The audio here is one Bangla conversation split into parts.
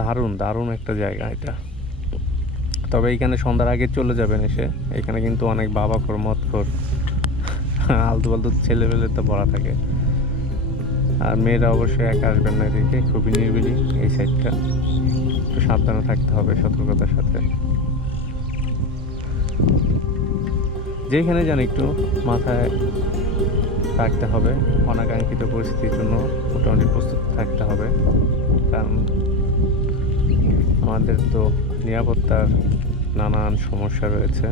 দারুণ দারুণ একটা জায়গা এটা। তবে এখানে সন্ধ্যার আগে চলে যাবেন এসে, এখানে কিন্তু অনেক বাবাখোর মদখোর আলতু ফালতু ছেলেপেলে তো ভরা থাকে। আর মেয়েরা অবশ্যই একা আসবেন না, এদিকে খুবই নিরিবিলি এই সাইডটা, একটু সাবধানে থাকতে হবে, সতর্কতার সাথে। যেখানে যান একটু মাথায় রাখতে হবে, অনাকাঙ্ক্ষিত পরিস্থিতির জন্য মোটামুটি প্রস্তুত থাকতে হবে, কারণ আমাদের তো নিরাপত্তার নানান সমস্যা রয়েছে।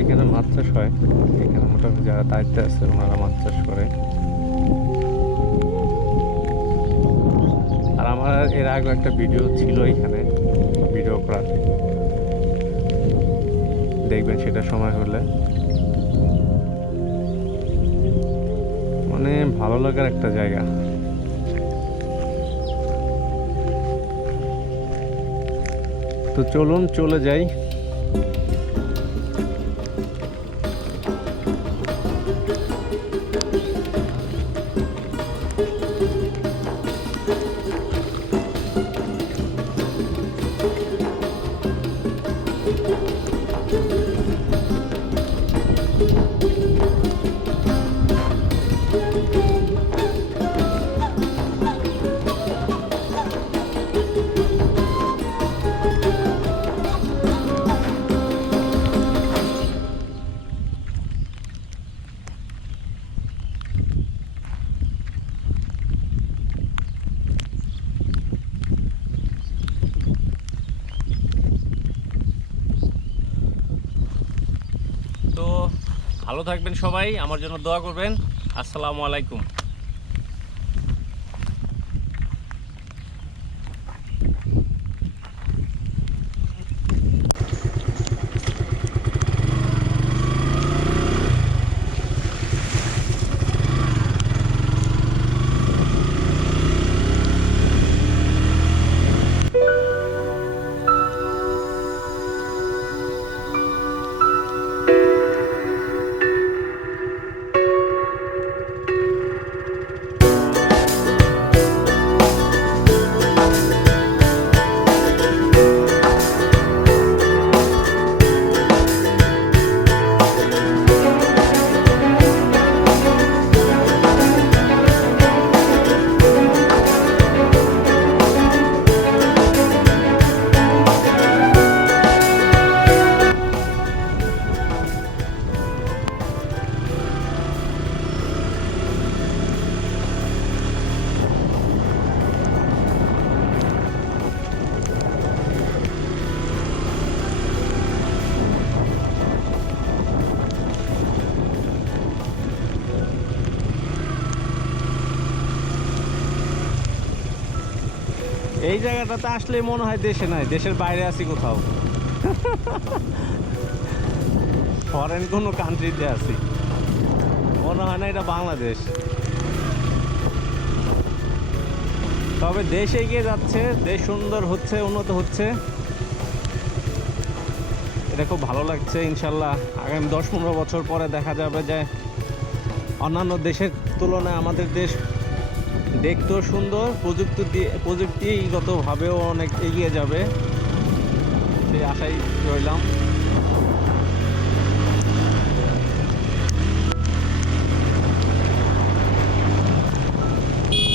এখানে মাছ চাষ হয়, এখানে মোটামুটি যারা দায়িত্বে আছে ওনারা মাছ চাষ করে। আর আমার এর আগে একটা ভিডিও ছিল এখানে, ভিডিও করার, দেখবেন সেটা সময় হলে। মানে ভালো লাগার একটা জায়গা। তো চলুন চলে যাই। তো ভালো থাকবেন সবাই, আমার জন্য দোয়া করবেন। আসসালামু আলাইকুম। এই জায়গাটাতে আসলে মনে হয় দেশে নাই, দেশের বাইরে আছি কোথাও, ফরেন কোনো কান্ট্রিতে আছি, মনে হয় না এটা বাংলাদেশ। তবে দেশ এগিয়ে যাচ্ছে, দেশ সুন্দর হচ্ছে, উন্নত হচ্ছে, এটা খুব ভালো লাগছে। ইনশাল্লাহ আগামী 10-15 বছর পরে দেখা যাবে যে অন্যান্য দেশের তুলনায় আমাদের দেশ দেখতেও সুন্দর, প্রযুক্তিগতভাবেও অনেক এগিয়ে যাবে, সেই আশাই রইলাম।